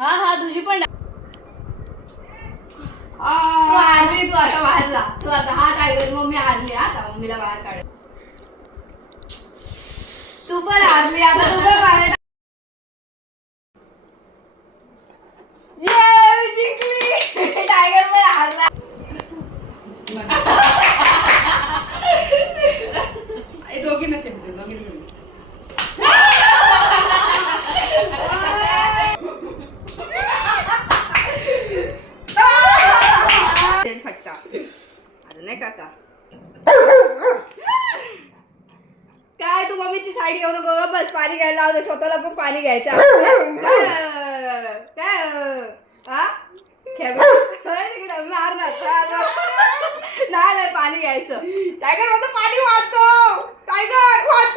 हा हा तुझी पण तू हारली. तू आता बाहेर जा. तू आता हा टायगर मम्मी हारली. आता मम्मीला बाहेर काढ. तू पण हारली. आता तू पण बाहेर. मी जिंकली. टायगर पण हारला. दोघी नसेल दोघी फटका अरे नाही काका काय तू मम्मीची साडी घेऊ नको बस. पाणी घ्यायला लावते. स्वतःला पण पाणी घ्यायचं. काय मारणार नाही पाणी घ्यायचं. टायगर माझं पाणी वाचव. टायगर वाचव.